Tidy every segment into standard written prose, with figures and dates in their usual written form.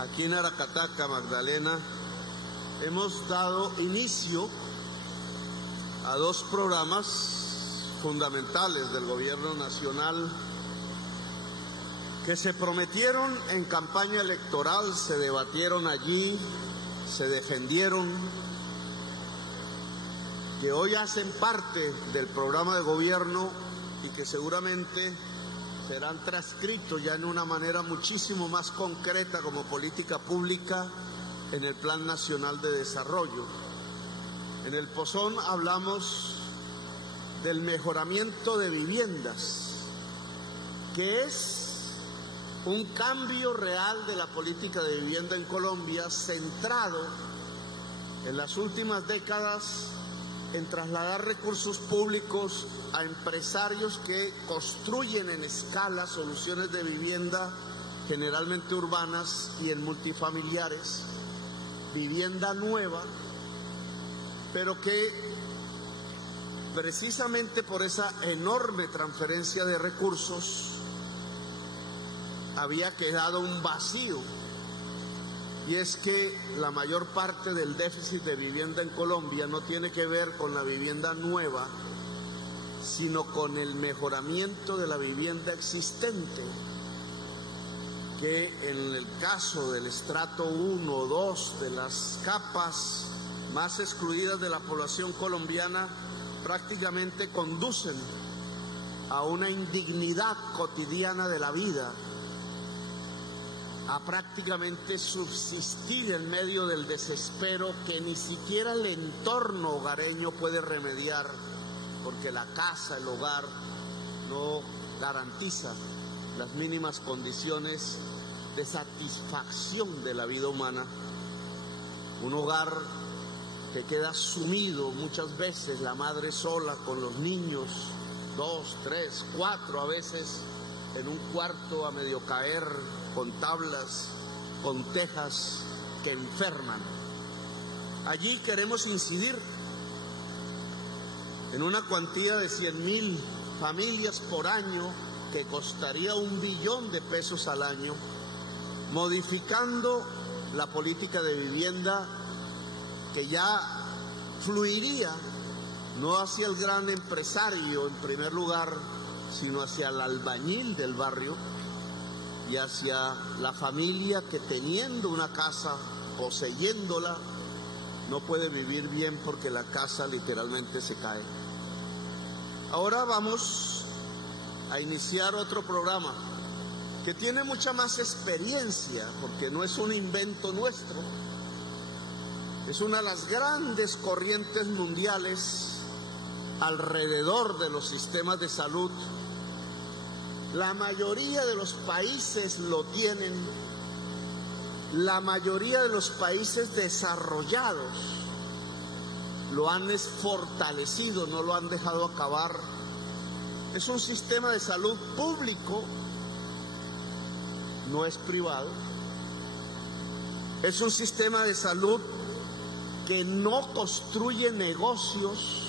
aquí en Aracataca, Magdalena, hemos dado inicio a dos programas fundamentales del gobierno nacional que se prometieron en campaña electoral, se debatieron allí, se defendieron, que hoy hacen parte del programa de gobierno y que seguramente serán transcritos ya en una manera muchísimo más concreta como política pública en el Plan Nacional de Desarrollo. En el Pozón hablamos del mejoramiento de viviendas, que es un cambio real de la política de vivienda en Colombia, centrado en las últimas décadas en trasladar recursos públicos a empresarios que construyen en escala soluciones de vivienda, generalmente urbanas y en multifamiliares, vivienda nueva, pero que precisamente por esa enorme transferencia de recursos había quedado un vacío, y es que la mayor parte del déficit de vivienda en Colombia no tiene que ver con la vivienda nueva, sino con el mejoramiento de la vivienda existente, que en el caso del estrato 1 o 2, de las capas más excluidas de la población colombiana, prácticamente conducen a una indignidad cotidiana de la vida, a prácticamente subsistir en medio del desespero que ni siquiera el entorno hogareño puede remediar, porque la casa, el hogar, no garantiza las mínimas condiciones de satisfacción de la vida humana. Un hogar que queda sumido muchas veces, la madre sola con los niños, 2, 3, 4 a veces, en un cuarto a medio caer, con tablas, con tejas que enferman. Allí queremos incidir en una cuantía de 100.000 familias por año, que costaría 1 billón de pesos al año, modificando la política de vivienda que ya fluiría no hacia el gran empresario en primer lugar, sino hacia el albañil del barrio y hacia la familia que, teniendo una casa, poseyéndola, no puede vivir bien porque la casa literalmente se cae. Ahora vamos a iniciar otro programa que tiene mucha más experiencia, porque no es un invento nuestro, es una de las grandes corrientes mundiales alrededor de los sistemas de salud. La mayoría de los países lo tienen, la mayoría de los países desarrollados lo han fortalecido, no lo han dejado acabar. Es un sistema de salud público, no es privado. Es un sistema de salud que no construye negocios,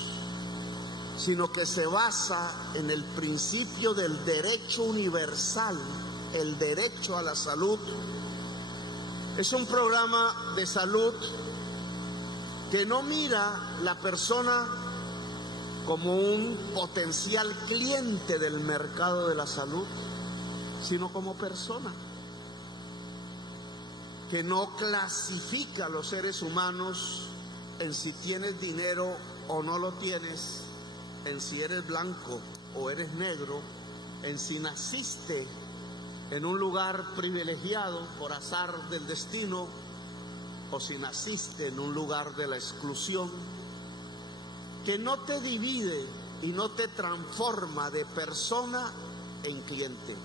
sino que se basa en el principio del derecho universal, el derecho a la salud. Es un programa de salud que no mira la persona como un potencial cliente del mercado de la salud, sino como persona, que no clasifica a los seres humanos en si tienes dinero o no lo tienes, en si eres blanco o eres negro, en si naciste en un lugar privilegiado por azar del destino o si naciste en un lugar de la exclusión, que no te divide y no te transforma de persona en cliente.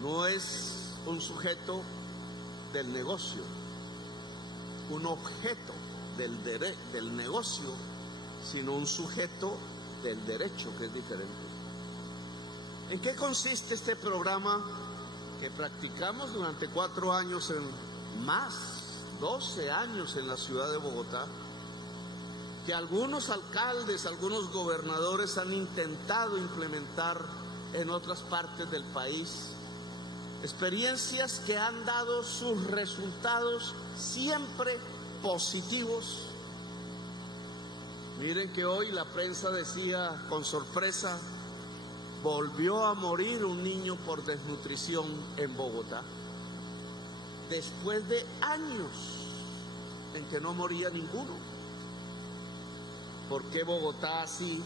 No es un sujeto del negocio, un objeto del negocio, sino un sujeto del derecho, que es diferente. ¿En qué consiste este programa que practicamos durante 4 años, en más 12 años en la ciudad de Bogotá? Que algunos alcaldes, algunos gobernadores han intentado implementar en otras partes del país, experiencias que han dado sus resultados siempre positivos. Miren que hoy la prensa decía con sorpresa: volvió a morir un niño por desnutrición en Bogotá, después de años en que no moría ninguno. ¿Por qué Bogotá así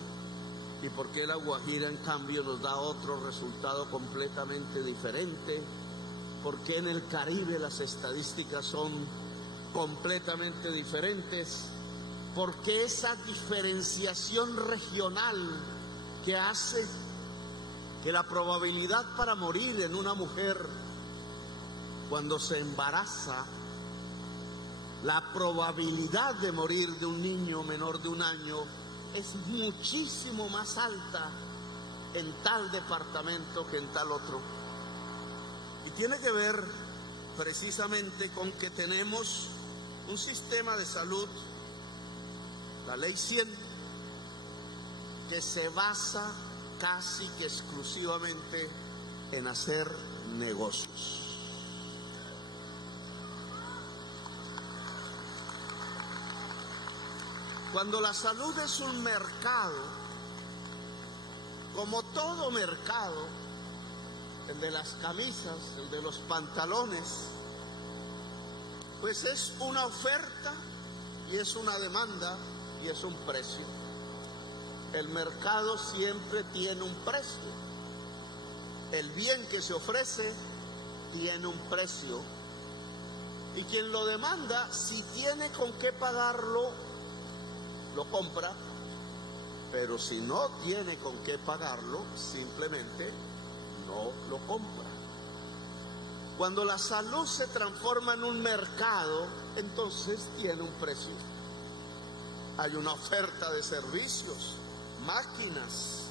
y por qué La Guajira en cambio nos da otro resultado completamente diferente? ¿Por qué en el Caribe las estadísticas son completamente diferentes? ¿Por qué esa diferenciación regional que hace que la probabilidad para morir en una mujer cuando se embaraza, la probabilidad de morir de un niño menor de un año es muchísimo más alta en tal departamento que en tal otro? Y tiene que ver precisamente con que tenemos un sistema de salud, la Ley 100, que se basa casi que exclusivamente en hacer negocios. Cuando la salud es un mercado, como todo mercado, el de las camisas, el de los pantalones, pues es una oferta y es una demanda y es un precio. El mercado siempre tiene un precio. El bien que se ofrece tiene un precio. Y quien lo demanda, si tiene con qué pagarlo, lo compra. Pero si no tiene con qué pagarlo, simplemente no lo compra. Cuando la salud se transforma en un mercado, entonces tiene un precio. Hay una oferta de servicios, máquinas,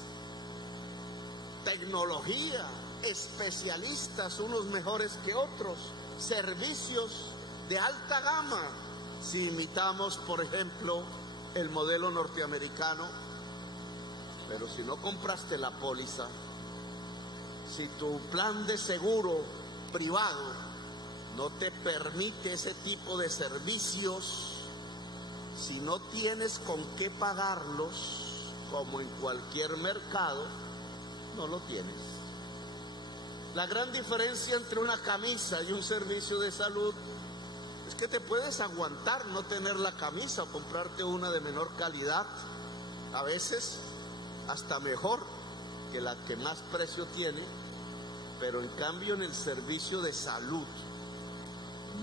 tecnología, especialistas, unos mejores que otros, servicios de alta gama. Si imitamos, por ejemplo, el modelo norteamericano, pero si no compraste la póliza, si tu plan de seguro privado no te permite ese tipo de servicios, si no tienes con qué pagarlos, como en cualquier mercado, no lo tienes. La gran diferencia entre una camisa y un servicio de salud es que te puedes aguantar no tener la camisa o comprarte una de menor calidad, a veces hasta mejor que la que más precio tiene, pero en cambio en el servicio de salud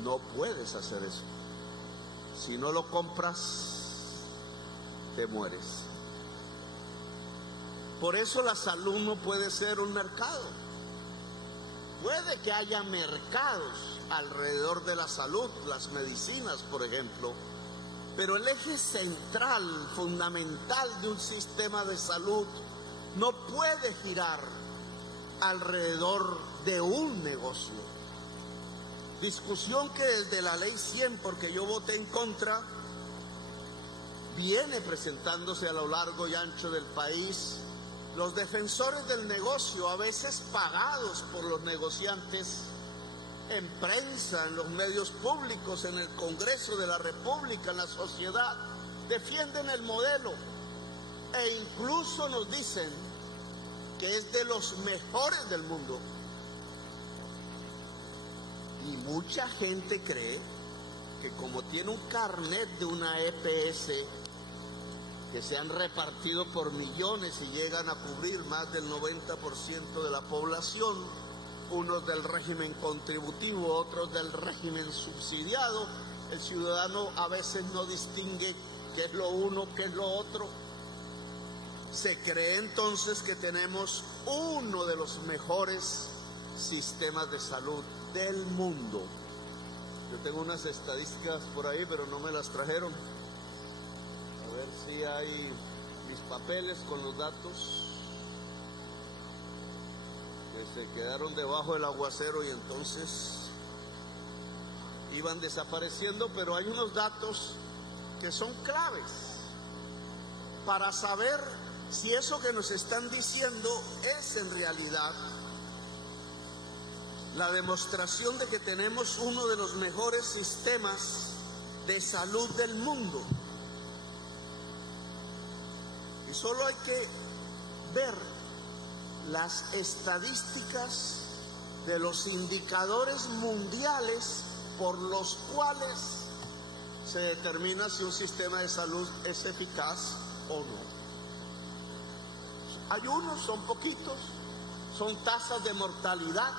no puedes hacer eso. Si no lo compras, te mueres. Por eso la salud no puede ser un mercado. Puede que haya mercados alrededor de la salud, las medicinas, por ejemplo, pero el eje central, fundamental de un sistema de salud no puede girar alrededor de un negocio. Discusión que desde la Ley 100, porque yo voté en contra, viene presentándose a lo largo y ancho del país. Los defensores del negocio, a veces pagados por los negociantes, en prensa, en los medios públicos, en el Congreso de la República, en la sociedad, defienden el modelo e incluso nos dicen que es de los mejores del mundo. Y mucha gente cree que como tiene un carnet de una EPS que se han repartido por millones y llegan a cubrir más del 90% de la población, unos del régimen contributivo, otros del régimen subsidiado, el ciudadano a veces no distingue qué es lo uno, qué es lo otro. Se cree entonces que tenemos uno de los mejores sistemas de salud del mundo. Yo tengo unas estadísticas por ahí, pero no me las trajeron. A ver si hay mis papeles con los datos que se quedaron debajo del aguacero y entonces iban desapareciendo, pero hay unos datos que son claves para saber si eso que nos están diciendo es en realidad. la demostración de que tenemos uno de los mejores sistemas de salud del mundo. Y solo hay que ver las estadísticas de los indicadores mundiales por los cuales se determina si un sistema de salud es eficaz o no. Hay unos, son poquitos, son tasas de mortalidad.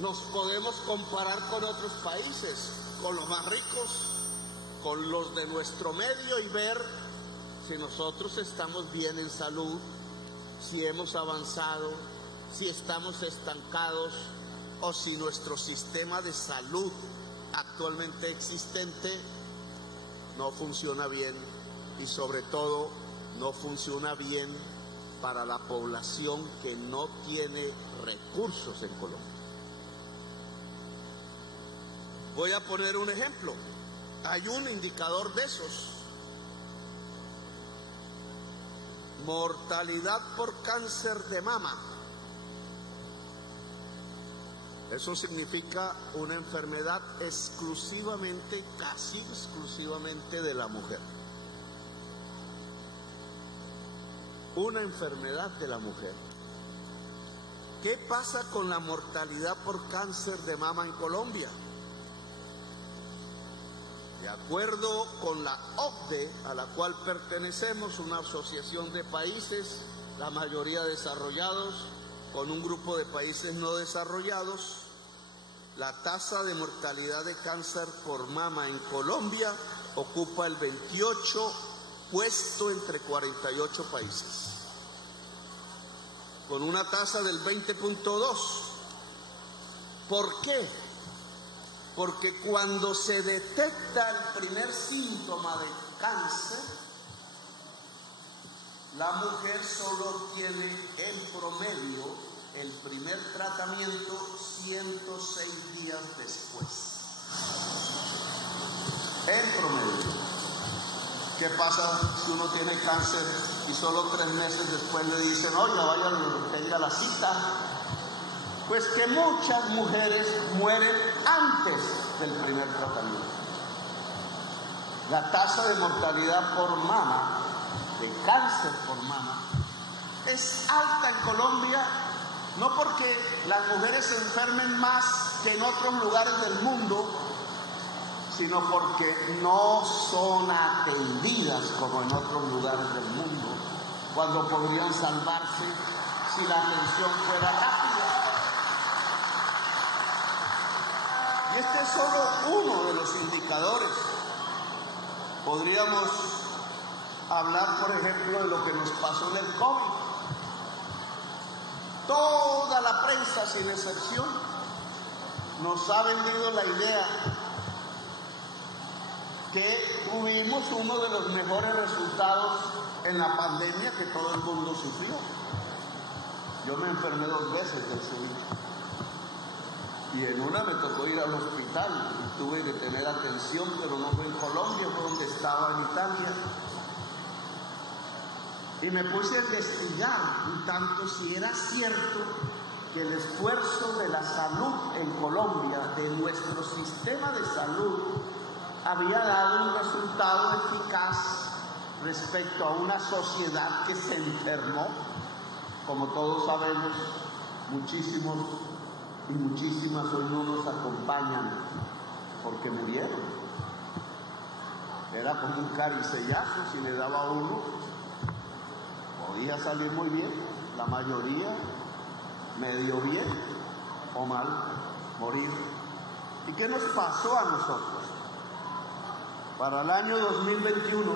Nos podemos comparar con otros países, con los más ricos, con los de nuestro medio y ver si nosotros estamos bien en salud, si hemos avanzado, si estamos estancados o si nuestro sistema de salud actualmente existente no funciona bien y sobre todo no funciona bien para la población que no tiene recursos en Colombia. Voy a poner un ejemplo. Hay un indicador de esos. Mortalidad por cáncer de mama. Eso significa una enfermedad exclusivamente, casi exclusivamente de la mujer. Una enfermedad de la mujer. ¿Qué pasa con la mortalidad por cáncer de mama en Colombia? De acuerdo con la OCDE, a la cual pertenecemos, una asociación de países, la mayoría desarrollados, con un grupo de países no desarrollados, la tasa de mortalidad de cáncer por mama en Colombia ocupa el 28 puesto entre 48 países, con una tasa del 20.2. ¿Por qué? Porque cuando se detecta el primer síntoma de cáncer, la mujer solo obtiene en promedio el primer tratamiento 106 días después. En promedio. ¿Qué pasa si uno tiene cáncer y solo 3 meses después le dicen, oiga, vaya a pedir a la cita? Pues que muchas mujeres mueren antes del primer tratamiento. La tasa de mortalidad por mama, de cáncer por mama, es alta en Colombia, no porque las mujeres se enfermen más que en otros lugares del mundo, sino porque no son atendidas como en otros lugares del mundo, cuando podrían salvarse si la atención fuera rápida. Y este es solo uno de los indicadores. Podríamos hablar, por ejemplo, de lo que nos pasó en el COVID. Toda la prensa, sin excepción, nos ha vendido la idea que tuvimos uno de los mejores resultados en la pandemia que todo el mundo sufrió. Yo me enfermé 2 veces del COVID. Y en una me tocó ir al hospital y tuve que tener atención, pero no fue en Colombia, fue donde estaba en Italia. Y me puse a investigar un tanto si era cierto que el esfuerzo de la salud en Colombia, de nuestro sistema de salud, había dado un resultado eficaz respecto a una sociedad que se enfermó. Como todos sabemos, muchísimos y muchísimas hoy no nos acompañan porque murieron. Era como un caricellazo, si le daba a uno, podía salir muy bien, la mayoría medio bien o mal, morir. ¿Y qué nos pasó a nosotros? Para el año 2021,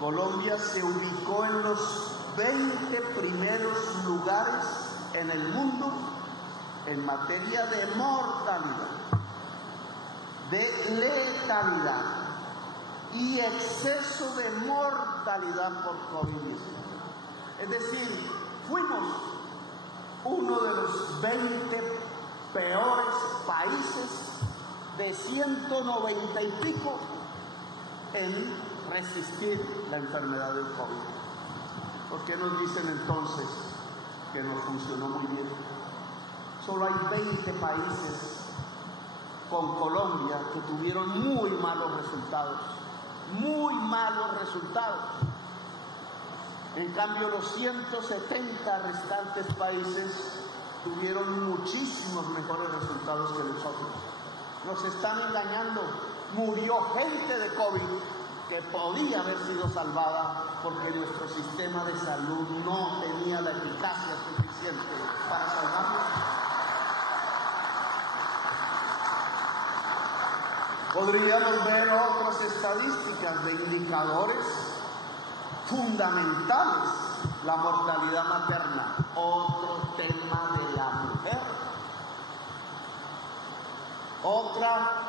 Colombia se ubicó en los 20 primeros lugares en el mundo en materia de mortalidad, de letalidad y exceso de mortalidad por COVID-19. Es decir, fuimos uno de los 20 peores países de 190 y pico en resistir la enfermedad del COVID. ¿Por qué nos dicen entonces que nos funcionó muy bien. Solo hay 20 países con Colombia que tuvieron muy malos resultados. Muy malos resultados. En cambio, los 170 restantes países tuvieron muchísimos mejores resultados que nosotros. Nos están engañando. Murió gente de COVID que podía haber sido salvada porque nuestro sistema de salud no tenía la eficacia suficiente para salvarlos. Podríamos ver otras estadísticas de indicadores fundamentales. La mortalidad materna, otro tema de la mujer. Otra,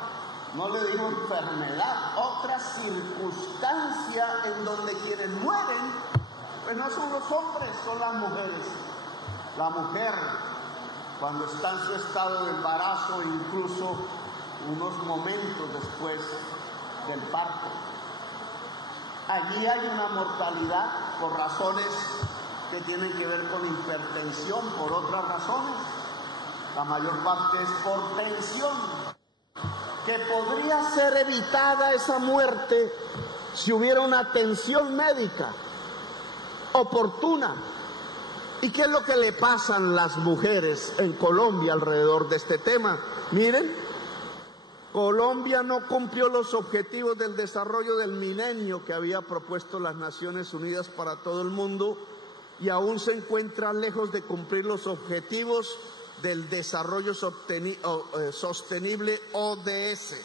no le digo enfermedad, otra circunstancia en donde quienes mueren, pues no son los hombres, son las mujeres. La mujer, cuando está en su estado de embarazo, incluso unos momentos después del parto. Allí hay una mortalidad por razones que tienen que ver con hipertensión, por otras razones. La mayor parte es por tensión, que podría ser evitada esa muerte si hubiera una atención médica oportuna. ¿Y qué es lo que le pasan las mujeres en Colombia alrededor de este tema? Miren, Colombia no cumplió los objetivos del desarrollo del milenio que había propuesto las Naciones Unidas para todo el mundo y aún se encuentra lejos de cumplir los objetivos del desarrollo sostenible ODS.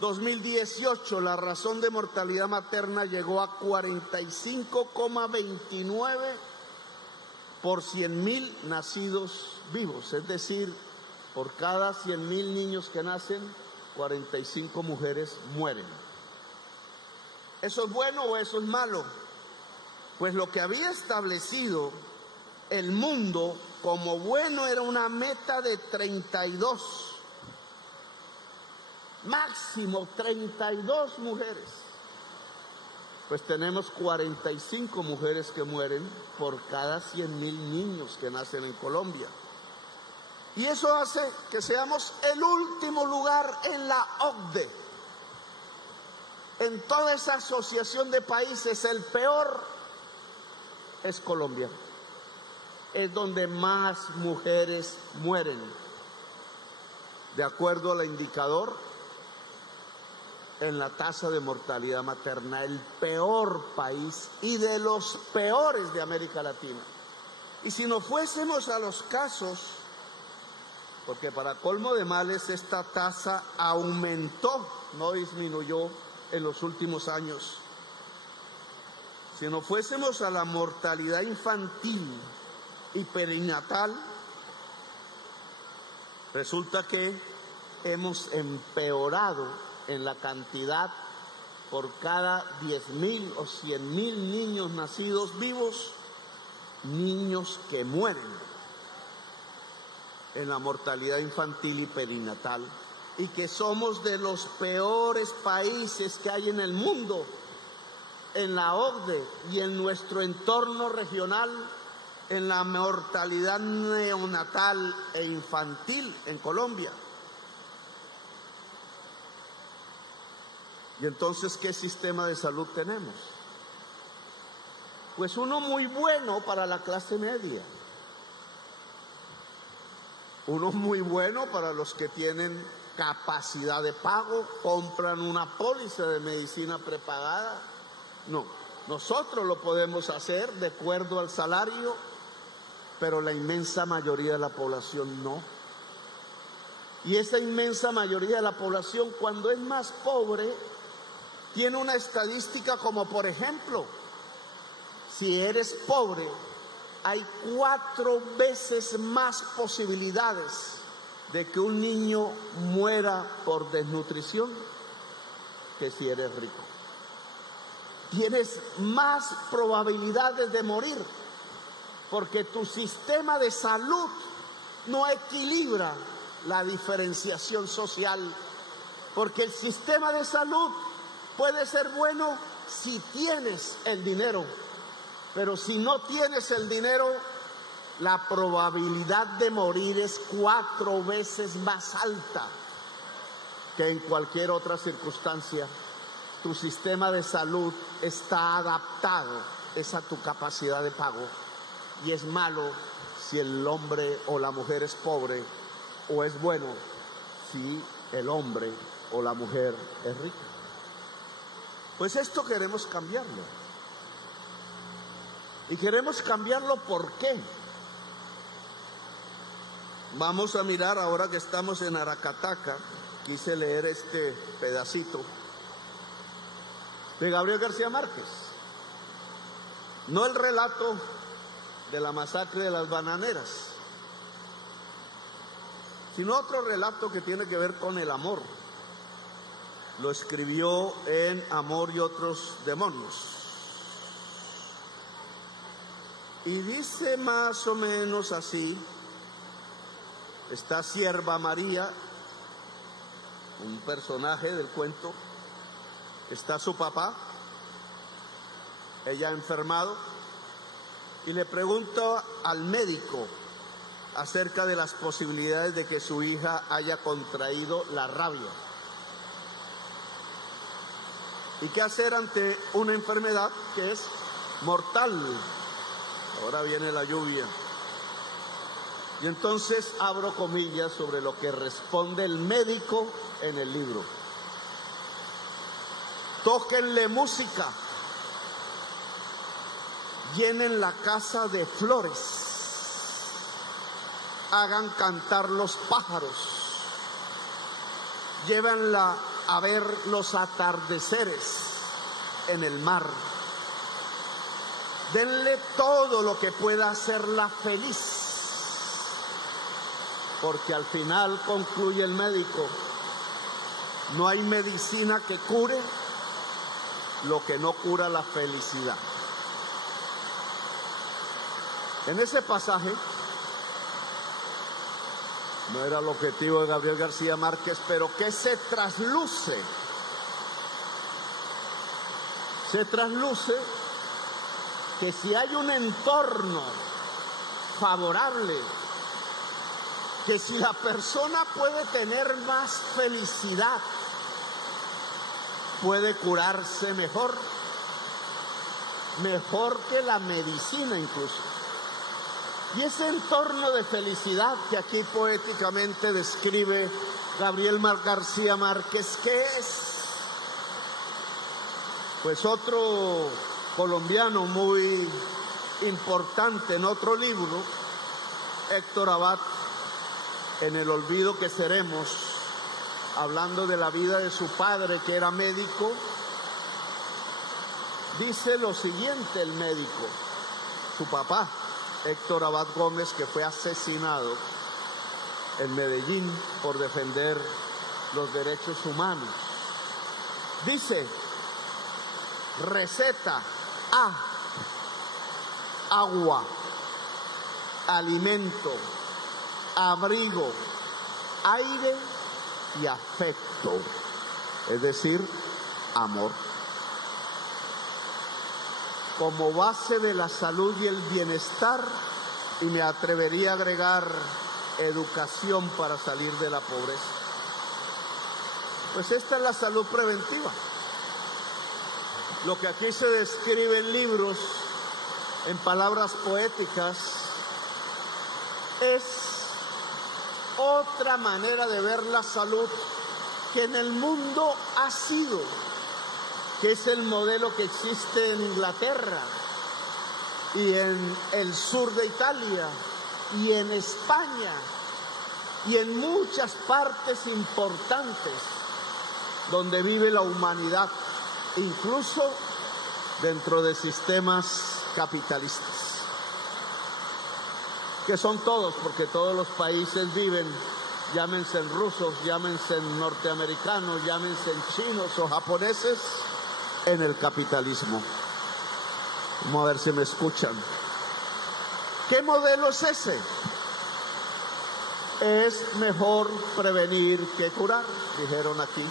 2018, la razón de mortalidad materna llegó a 45,29 por 100.000 nacidos vivos, es decir, por cada 100.000 niños que nacen, 45 mujeres mueren. ¿Eso es bueno o eso es malo? Pues lo que había establecido el mundo como bueno era una meta de 32, máximo 32 mujeres. Pues tenemos 45 mujeres que mueren por cada 100.000 niños que nacen en Colombia. Y eso hace que seamos el último lugar en la OCDE. En toda esa asociación de países, el peor es Colombia. Es donde más mujeres mueren. De acuerdo al indicador, en la tasa de mortalidad materna, el peor país y de los peores de América Latina. Y si nos fuésemos a los casos, porque para colmo de males esta tasa aumentó, no disminuyó en los últimos años. Si nos fuésemos a la mortalidad infantil y perinatal, resulta que hemos empeorado en la cantidad por cada 10.000 o 100.000 niños nacidos vivos, niños que mueren en la mortalidad infantil y perinatal, y que somos de los peores países que hay en el mundo, en la OCDE y en nuestro entorno regional, en la mortalidad neonatal e infantil en Colombia. Y entonces, ¿qué sistema de salud tenemos? Pues uno muy bueno para la clase media. Uno muy bueno para los que tienen capacidad de pago, compran una póliza de medicina prepagada. No, nosotros lo podemos hacer de acuerdo al salario, pero la inmensa mayoría de la población no. Y esa inmensa mayoría de la población, cuando es más pobre, tiene una estadística como, por ejemplo, si eres pobre, hay 4 veces más posibilidades de que un niño muera por desnutrición que si eres rico. Tienes más probabilidades de morir porque tu sistema de salud no equilibra la diferenciación social, porque el sistema de salud puede ser bueno si tienes el dinero, pero si no tienes el dinero, la probabilidad de morir es 4 veces más alta que en cualquier otra circunstancia. Tu sistema de salud está adaptado, es a tu capacidad de pago, y es malo si el hombre o la mujer es pobre, o es bueno si el hombre o la mujer es rica. Pues esto queremos cambiarlo. Y queremos cambiarlo, ¿por qué? Vamos a mirar, ahora que estamos en Aracataca, quise leer este pedacito de Gabriel García Márquez. No el relato de la masacre de las bananeras, sino otro relato que tiene que ver con el amor. Lo escribió en Amor y otros demonios. Y dice más o menos así: está Sierva María, un personaje del cuento, está su papá, ella ha enfermado, y le pregunta al médico acerca de las posibilidades de que su hija haya contraído la rabia. ¿Y qué hacer ante una enfermedad que es mortal? Ahora viene la lluvia. Y entonces abro comillas sobre lo que responde el médico en el libro. Tóquenle música, llenen la casa de flores, hagan cantar los pájaros, llévenla a ver los atardeceres en el mar, denle todo lo que pueda hacerla feliz, porque al final, concluye el médico, no hay medicina que cure lo que no cura la felicidad. En ese pasaje, no era el objetivo de Gabriel García Márquez, pero que se trasluce que si hay un entorno favorable, que si la persona puede tener más felicidad, puede curarse mejor que la medicina incluso. Y ese entorno de felicidad que aquí poéticamente describe Gabriel García Márquez, ¿qué es? Pues otro colombiano muy importante en otro libro, Héctor Abad, en El olvido que seremos, hablando de la vida de su padre que era médico, dice lo siguiente el médico, su papá, Héctor Abad Gómez, que fue asesinado en Medellín por defender los derechos humanos. Dice: receta A, agua, alimento, abrigo, aire y afecto, es decir, amor. Como base de la salud y el bienestar, y me atrevería a agregar educación para salir de la pobreza. Pues esta es la salud preventiva. Lo que aquí se describe en libros, en palabras poéticas, es otra manera de ver la salud que en el mundo ha sido, que es el modelo que existe en Inglaterra y en el sur de Italia y en España y en muchas partes importantes donde vive la humanidad, incluso dentro de sistemas capitalistas, que son todos, porque todos los países viven, llámense rusos, llámense norteamericanos, llámense chinos o japoneses, en el capitalismo. Vamos a ver si me escuchan. ¿Qué modelo es ese? Es mejor prevenir que curar, dijeron aquí.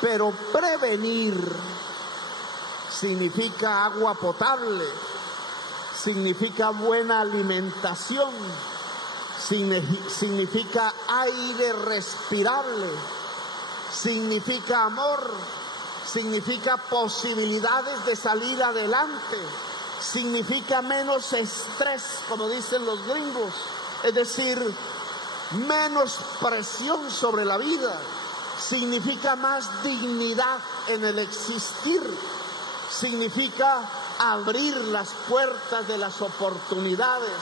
Pero prevenir significa agua potable, significa buena alimentación, significa aire respirable, significa amor, significa posibilidades de salir adelante, significa menos estrés, como dicen los gringos, es decir, menos presión sobre la vida, significa más dignidad en el existir, significa abrir las puertas de las oportunidades,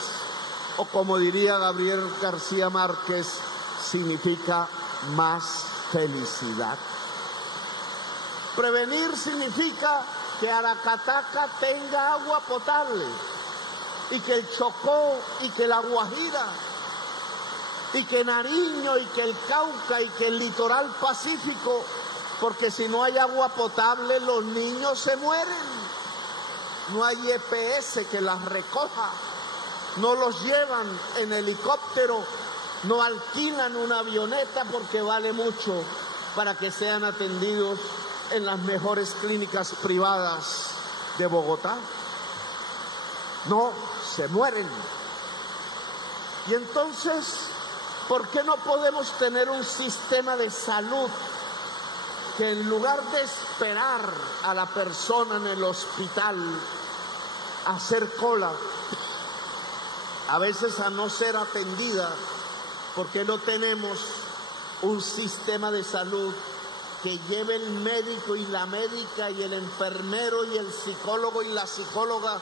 o como diría Gabriel García Márquez, significa más felicidad. Prevenir significa que Aracataca tenga agua potable, y que el Chocó, y que la Guajira, y que Nariño, y que el Cauca, y que el litoral pacífico, porque si no hay agua potable los niños se mueren. No hay EPS que las recoja, no los llevan en helicóptero, no alquilan una avioneta porque vale mucho para que sean atendidos en las mejores clínicas privadas de Bogotá. No, se mueren. Y entonces, ¿por qué no podemos tener un sistema de salud que en lugar de esperar a la persona en el hospital a hacer cola, a veces a no ser atendida, porque no tenemos un sistema de salud que lleve el médico y la médica y el enfermero y el psicólogo y la psicóloga?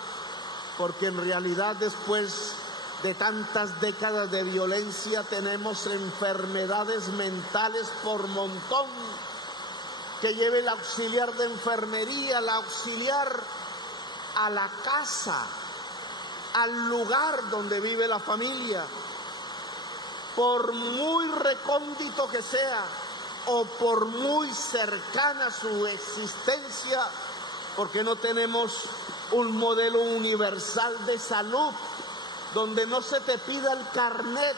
Porque en realidad después de tantas décadas de violencia tenemos enfermedades mentales por montón. Que lleve el auxiliar de enfermería, el auxiliar a la casa, al lugar donde vive la familia, por muy recóndito que sea o por muy cercana su existencia, porque no tenemos un modelo universal de salud donde no se te pida el carnet,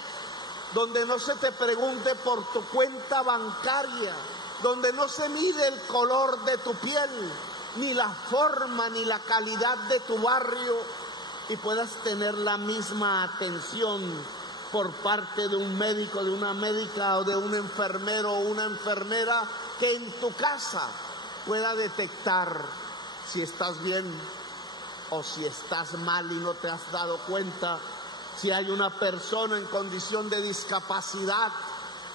donde no se te pregunte por tu cuenta bancaria, donde no se mide el color de tu piel, ni la forma, ni la calidad de tu barrio, y puedas tener la misma atención por parte de un médico, de una médica o de un enfermero o una enfermera que en tu casa pueda detectar si estás bien o si estás mal y no te has dado cuenta, si hay una persona en condición de discapacidad,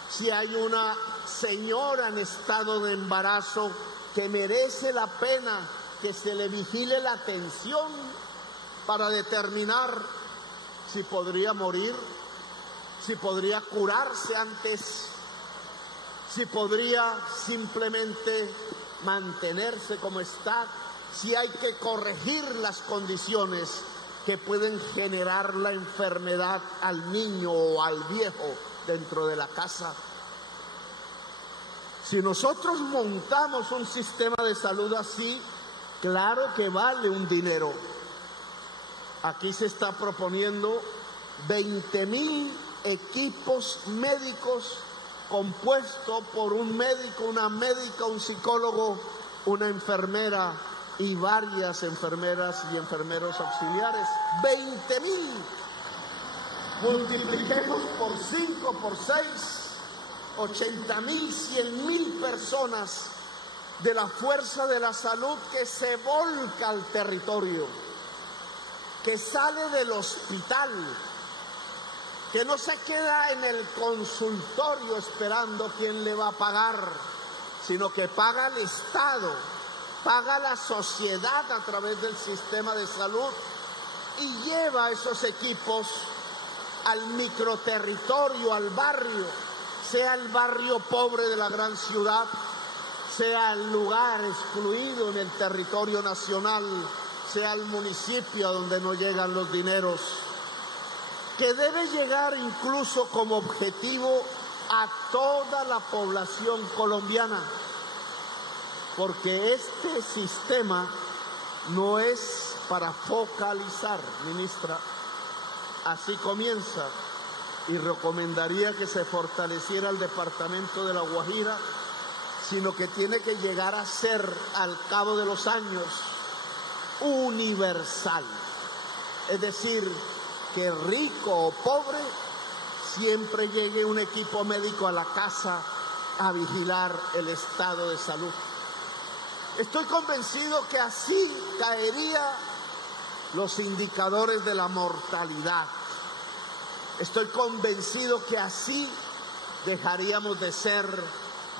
si hay una señora en estado de embarazo que merece la pena que se le vigile la atención para determinar si podría morir, si podría curarse antes, si podría simplemente mantenerse como está, si hay que corregir las condiciones que pueden generar la enfermedad al niño o al viejo dentro de la casa. Si nosotros montamos un sistema de salud así, claro que vale un dinero. Aquí se está proponiendo 20,000 equipos médicos compuestos por un médico, una médica, un psicólogo, una enfermera y varias enfermeras y enfermeros auxiliares. 20,000. Multipliquemos por 5, por 6, 80,000, 100,000 personas de la fuerza de la salud que se volca al territorio, que sale del hospital, que no se queda en el consultorio esperando quién le va a pagar, sino que paga el Estado, paga la sociedad a través del sistema de salud y lleva esos equipos al microterritorio, al barrio, sea el barrio pobre de la gran ciudad, sea el lugar excluido en el territorio nacional, sea el municipio donde no llegan los dineros, que debe llegar incluso como objetivo a toda la población colombiana, porque este sistema no es para focalizar, ministra. Así comienza, y recomendaría que se fortaleciera el departamento de La Guajira, sino que tiene que llegar a ser, al cabo de los años, universal. es decir, que rico o pobre, siempre llegue un equipo médico a la casa a vigilar el estado de salud. Estoy convencido que así caerían los indicadores de la mortalidad. Estoy convencido que así dejaríamos de ser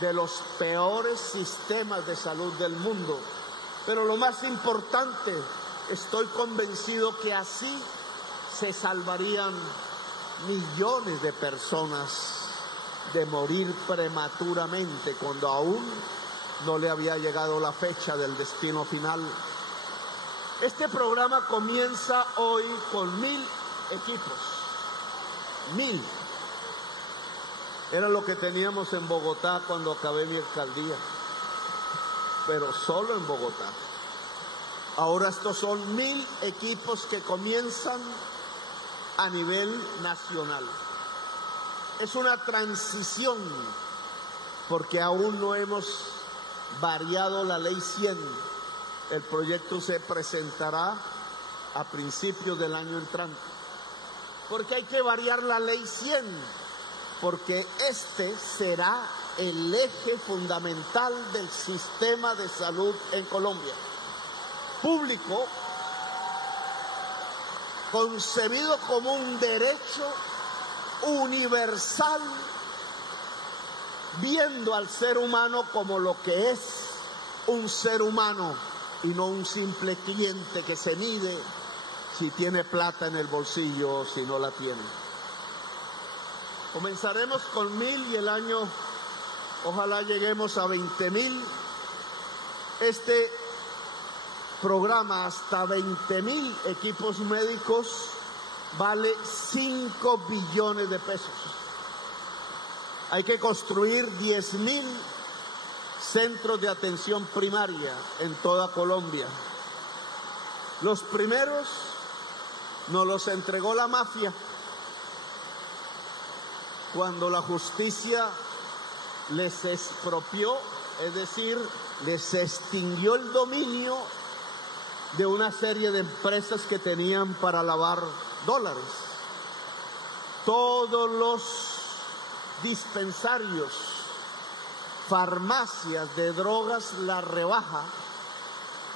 de los peores sistemas de salud del mundo. Pero lo más importante, estoy convencido que así se salvarían millones de personas de morir prematuramente cuando aún no le había llegado la fecha del destino final. Este programa comienza hoy con 1000 equipos. 1000. Era lo que teníamos en Bogotá cuando acabé mi alcaldía, pero solo en Bogotá. Ahora estos son 1000 equipos que comienzan a nivel nacional. Es una transición porque aún no hemos variado la ley 100. El proyecto se presentará a principios del año entrante. Porque hay que variar la ley 100, porque este será el eje fundamental del sistema de salud en Colombia. Público, concebido como un derecho universal, viendo al ser humano como lo que es un ser humano y no un simple cliente que se mide si tiene plata en el bolsillo o si no la tiene. Comenzaremos con 1000 y el año ojalá lleguemos a 20.000. Este programa hasta 20.000 equipos médicos vale 5 billones de pesos. Hay que construir 10.000 centros de atención primaria en toda Colombia. Los primeros nos los entregó la mafia cuando la justicia les expropió, es decir, les extinguió el dominio de una serie de empresas que tenían para lavar dólares. Todos los dispensarios, farmacias de drogas La Rebaja,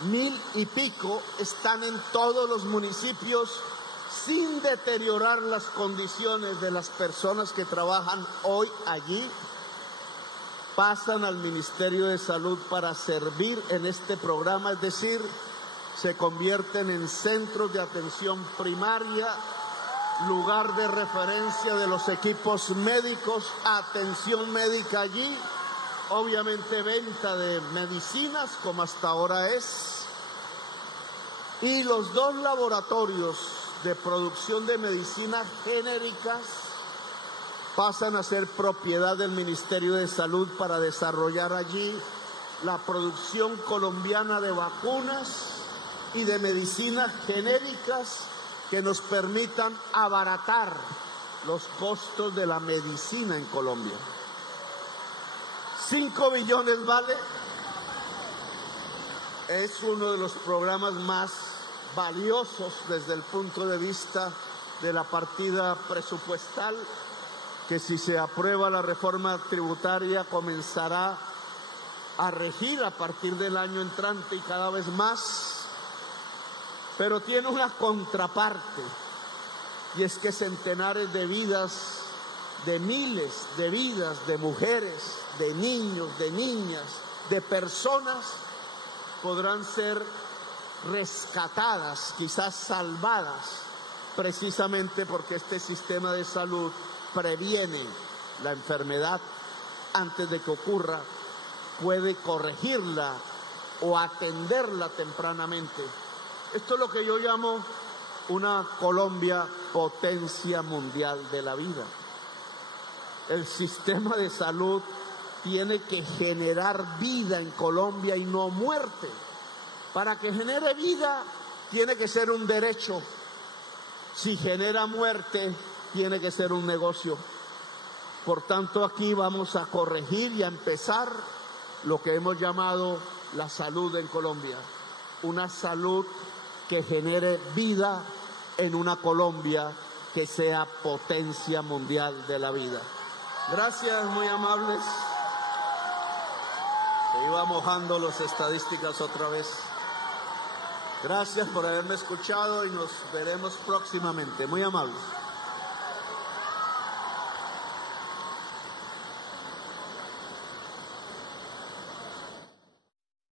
1000 y pico, están en todos los municipios sin deteriorar las condiciones de las personas que trabajan hoy allí. Pasan al Ministerio de Salud para servir en este programa, es decir, se convierten en centros de atención primaria, lugar de referencia de los equipos médicos, atención médica allí, obviamente venta de medicinas como hasta ahora es, y los 2 laboratorios de producción de medicinas genéricas pasan a ser propiedad del Ministerio de Salud para desarrollar allí la producción colombiana de vacunas y de medicinas genéricas que nos permitan abaratar los costos de la medicina en Colombia. 5 billones vale. Es uno de los programas más valiosos desde el punto de vista de la partida presupuestal, que si se aprueba la reforma tributaria comenzará a regir a partir del año entrante y cada vez más. Pero tiene una contraparte, y es que centenares de vidas, de miles de vidas de mujeres, de niños, de niñas, de personas podrán ser rescatadas, quizás salvadas, precisamente porque este sistema de salud previene la enfermedad antes de que ocurra, puede corregirla o atenderla tempranamente. Esto es lo que yo llamo una Colombia potencia mundial de la vida. El sistema de salud tiene que generar vida en Colombia y no muerte. Para que genere vida tiene que ser un derecho. Si genera muerte tiene que ser un negocio. Por tanto, aquí vamos a corregir y a empezar lo que hemos llamado la salud en Colombia. Una salud que genere vida en una Colombia que sea potencia mundial de la vida. Gracias, muy amables. Se iba mojando las estadísticas otra vez. Gracias por haberme escuchado y nos veremos próximamente. Muy amables.